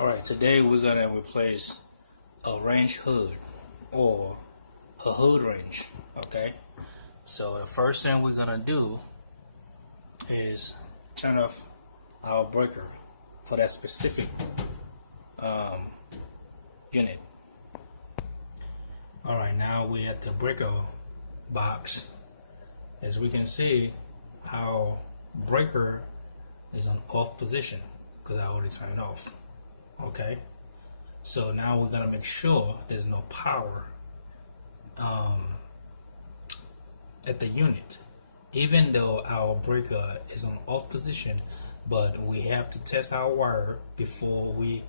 Alright, today we're gonna replace a wrench hood or a hood wrench. Okay, so the first thing we're gonna do is turn off our breaker for that specific unit. Alright, now we're at the breaker box. As we can see, our breaker is on off position because I already turned it off. Okay, so now we're gonna make sure there's no power at the unit, even though our breaker is on off position. But we have to test our wire before we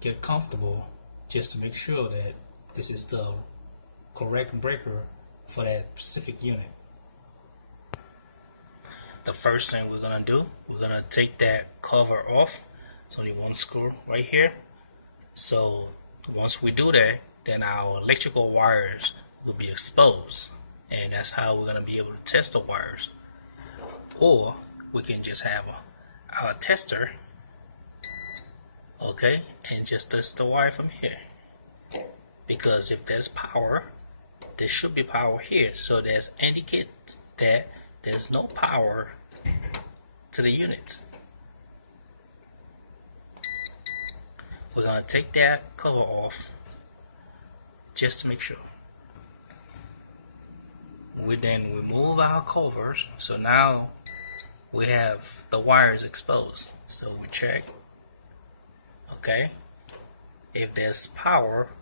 get comfortable, just to make sure that this is the correct breaker for that specific unit. The first thing we're gonna do, we're gonna take that cover off. It's only one screw right here. So once we do that, then our electrical wires will be exposed, and that's how we're gonna be able to test the wires. Or we can just have our tester, okay, and just test the wire from here. Because if there's power, there should be power here. So there's indicate that there's no power to the unit. We're going to take that cover off just to make sure. We then remove our covers. So now we have the wires exposed. So we check. Okay. If there's power,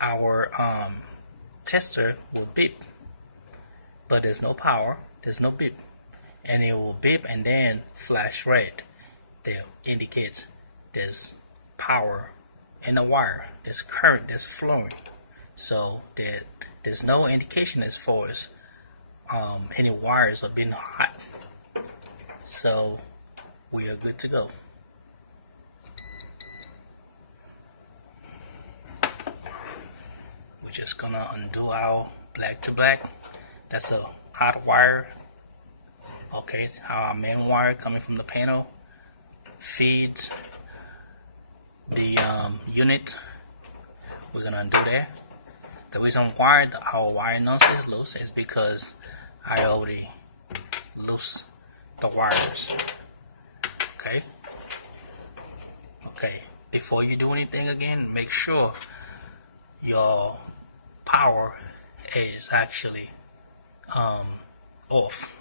our tester will beep. But there's no power, there's no beep. And it will beep and then flash red. That indicates there's power in the wire, there's current that's flowing. So there's no indication as far as any wires are being hot. So we are good to go. We're just gonna undo our black to black. That's a hot wire. Okay, our main wire coming from the panel feeds the unit. We're gonna undo that. The reason why our wire nose is loose is because I already loose the wires. Okay. Okay. Before you do anything again, make sure your power is actually off.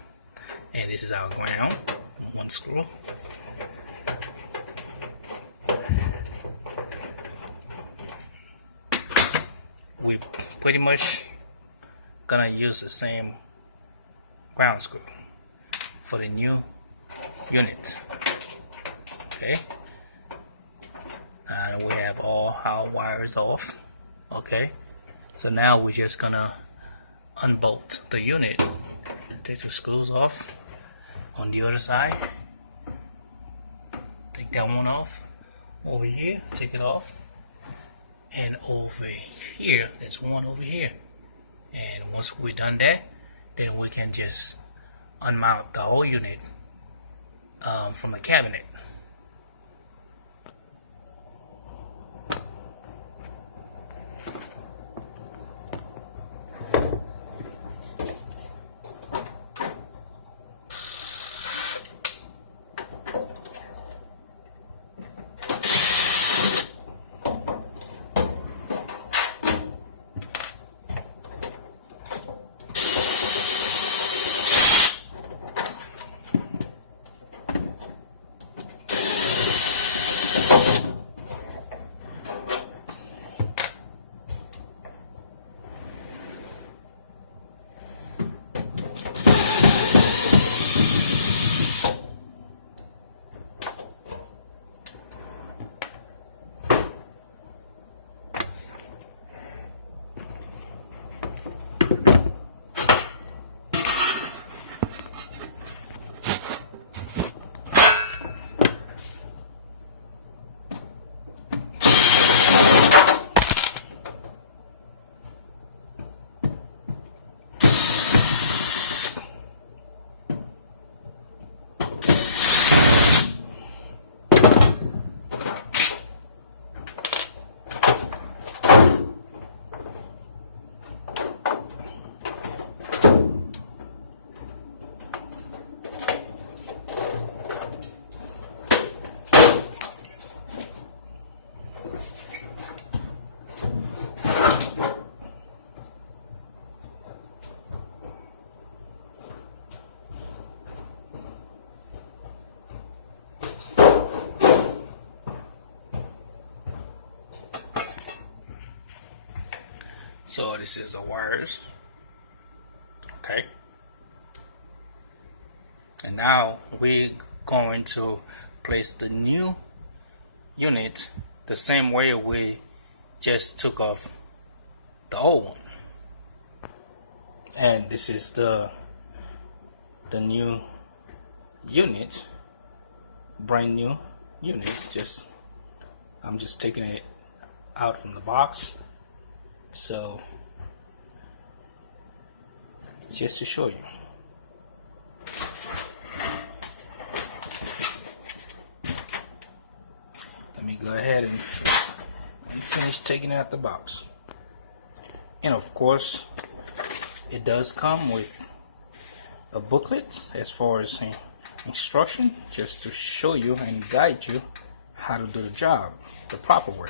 And this is our ground. One screw. We pretty much gonna use the same ground screw for the new unit. Okay. And we have all our wires off. Okay. So now we're just gonna unbolt the unit. Take the screws off on the other side. Take that one off. Over here, take it off. And over here, there's one over here. And once we've done that, then we can just unmount the whole unit from the cabinet. So this is the wires. Okay. And now we're going to place the new unit the same way we just took off the old one. And this is the new unit, brand new unit. I'm just taking it out from the box, so it's just to show you. Let me go ahead and finish taking out the box. And of course, it does come with a booklet as far as instruction, just to show you and guide you how to do the job the proper way.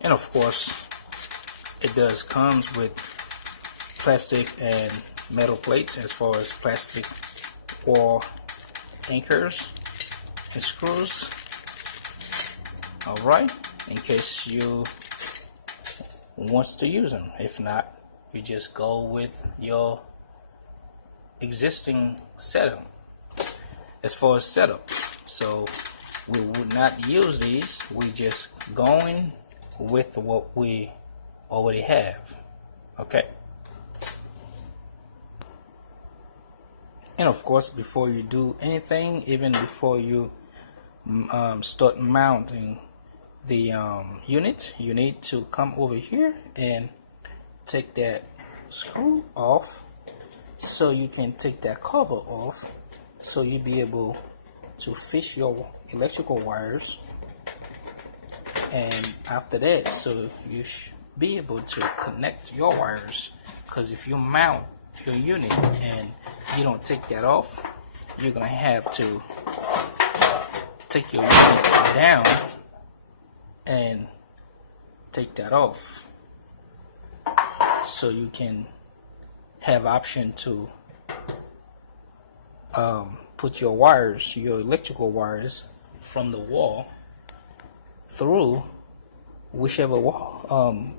And of course, it does comes with plastic and metal plates, as far as plastic wall anchors and screws. Alright, in case you wants to use them. If not, you just go with your existing setup as far as setup. So we would not use these, we just going with what we already have. Okay. And of course, before you do anything, even before you start mounting the unit, you need to come over here and take that screw off, so you can take that cover off, so you'll be able to fish your electrical wires. And after that, so you should be able to connect your wires, because if you mount your unit and you don't take that off, you're gonna have to take your unit down and take that off, so you can have option to put your wires, your electrical wires, from the wall through whichever wall,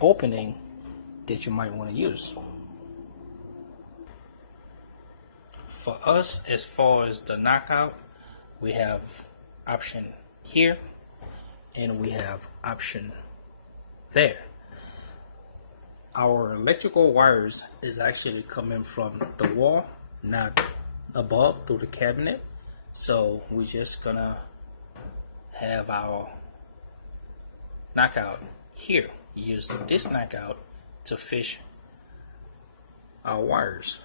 opening that you might want to use. For us, as far as the knockout, we have option here and we have option there. Our electrical wires is actually coming from the wall, not above through the cabinet. So we're just gonna have our knockout here. Use this knockout to fish our wires.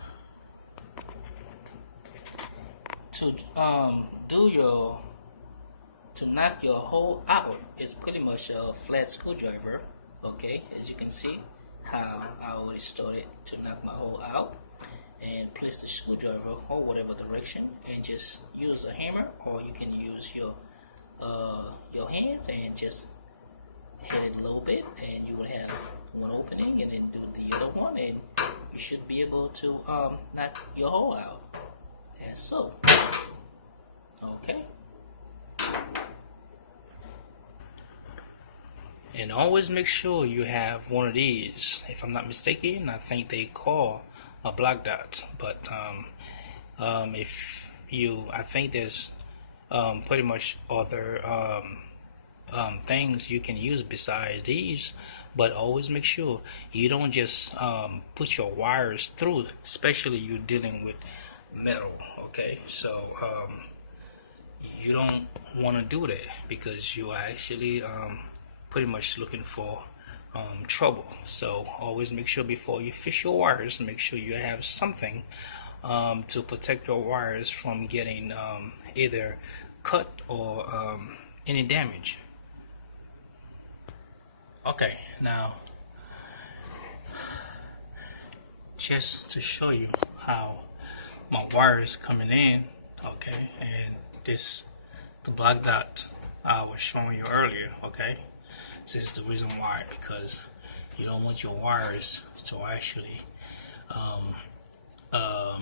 To knock your hole out is pretty much a flat screwdriver. Okay, as you can see how I already started to knock my hole out, and place the screwdriver or whatever direction, and just use a hammer, or you can use your hand and just hit it a little bit, and you will have one opening, and then do the other one, and you should be able to knock your hole out. And so, okay. And always make sure you have one of these. If I'm not mistaken, I think they call a black dot. But if you, I think there's pretty much other things you can use besides these. But always make sure you don't just put your wires through, especially you're dealing with metal. Okay, so you don't want to do that, because you are actually pretty much looking for trouble. So always make sure before you fish your wires, make sure you have something to protect your wires from getting either cut or any damage. Okay, now just to show you how my wire is coming in, okay, and this, the black dot I was showing you earlier, okay, this is the reason why, because you don't want your wires to actually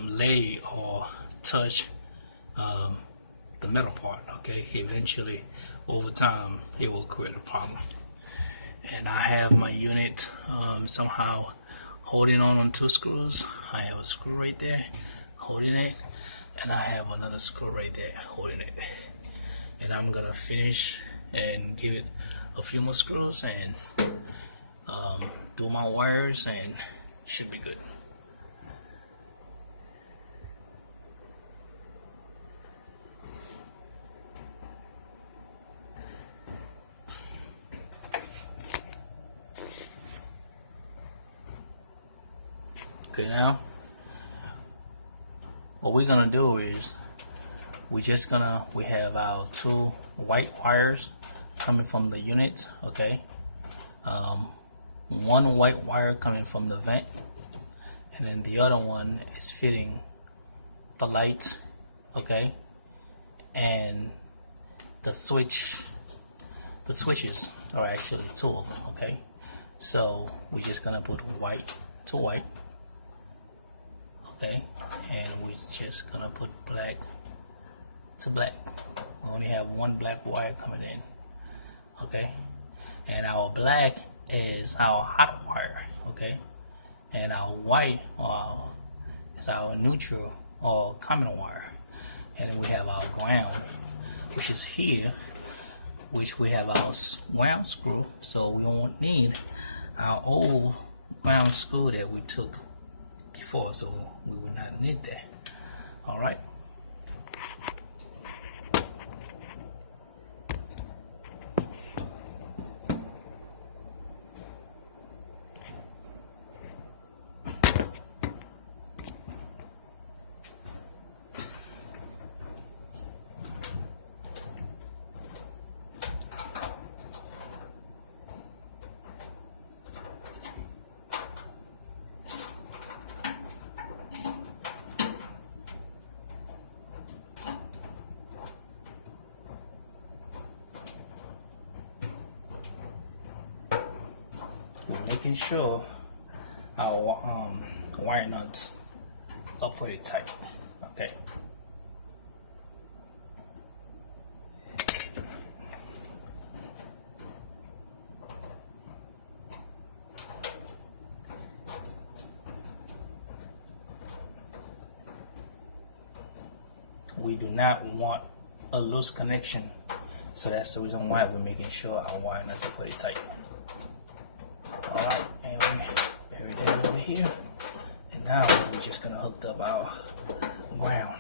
lay or touch the metal part. Okay, eventually over time it will create a problem. And I have my unit somehow holding on 2 screws. I have a screw right there holding it, and I have another screw right there holding it. And I'm gonna finish and give it a few more screws and do my wires, and should be good. Okay, now what we're gonna do is we have our 2 white wires coming from the unit. Okay, 1 white wire coming from the vent, and then the other one is fitting the light. Okay, and the switches are actually 2 of them. Okay, so we're just gonna put white to white. Okay, and we're just gonna put black to black. We only have 1 black wire coming in. Okay, and our black is our hot wire. Okay, and our white is our neutral or common wire. And then we have our ground, which is here, which we have our ground screw. So we won't need our old ground screw that we took before, so we will not need that. All right. We're making sure our wire nuts are pretty tight. Okay. We do not want a loose connection, so that's the reason why we're making sure our wire nuts are pretty tight. Alright, and we bury that over here. And now we're just gonna hook up our ground.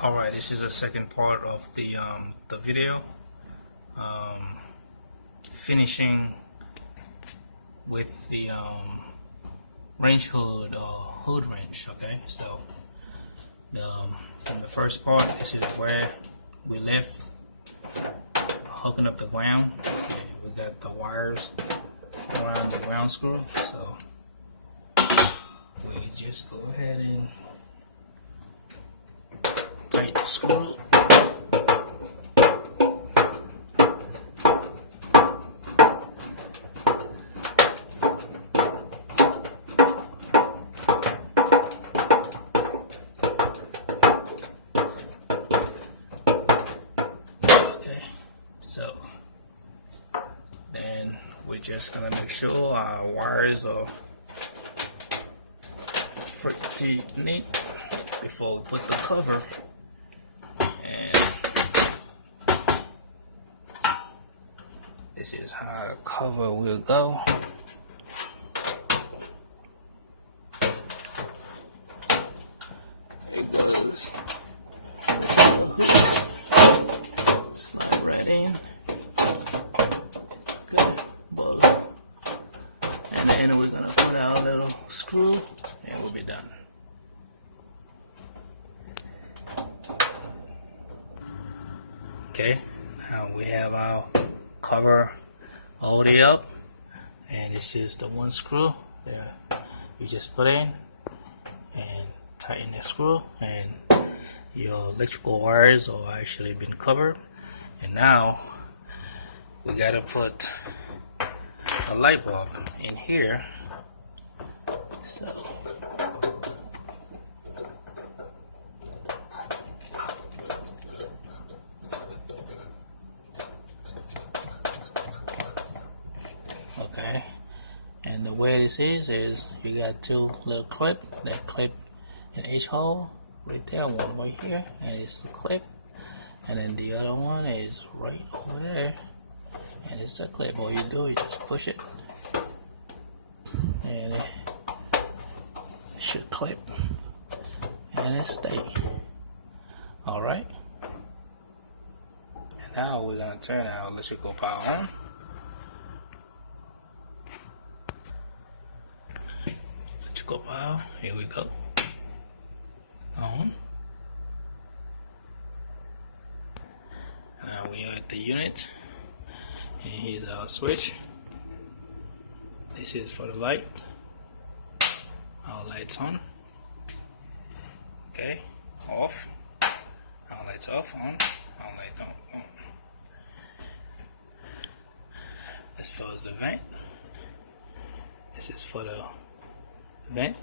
Alright, this is the second part of the video. Finishing with the wrench hood or hood wrench. Okay, so from the first part, this is where we left hooking up the ground. Okay, we got the wires around the ground screw, so we just go ahead and tighten the screw. Okay, so then we're just gonna make sure our wires are pretty neat before we put the cover. This is how the cover will go. It goes slide right in. Okay, bolt up. And then we're gonna put our little screw and we'll be done. Okay, now we have our cover all the way up, and this is the one screw there. You just put in and tighten the screw, and your electrical wires are actually been covered. And now we gotta put a light bulb in here. So okay, and the way this is you got two little clip that clip in each hole right there, one right here, and it's the clip, and then the other one is right over there, and it's the clip. All you do is just push it and it should clip and it stay. Alright, and now we're gonna turn our electrical power on. Electrical power, here we go. On. Now we are at the unit, and here's our switch. This is for the light. Our lights on. Okay, off. Our lights off, on. Our light on. As far as the vent, this is for the vent.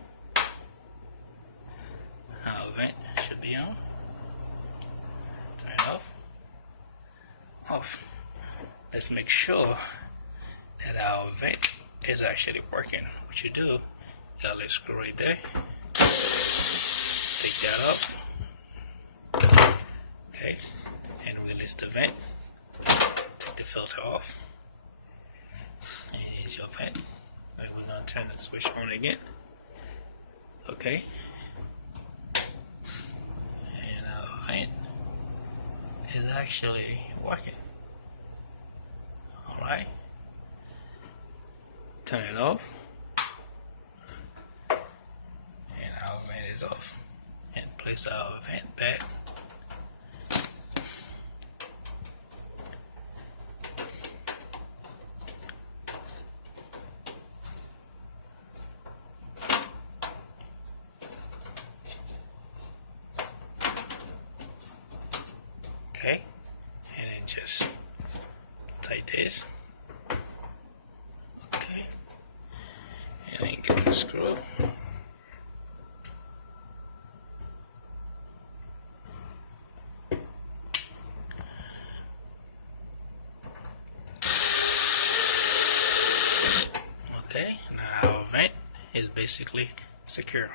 Our vent should be on. Turn it off. Off. Let's make sure that our vent is actually working. What you do, you got a little screw right there. Take that off. Okay, and release the vent. Take the filter off. And here's your vent. And we're gonna turn the switch on again. Okay. And our vent is actually working. Alright. Turn it off. And our vent is off. And place our vent back. Okay, and then just tight this. Okay, and then get the screw. Okay, now our vent is basically secure.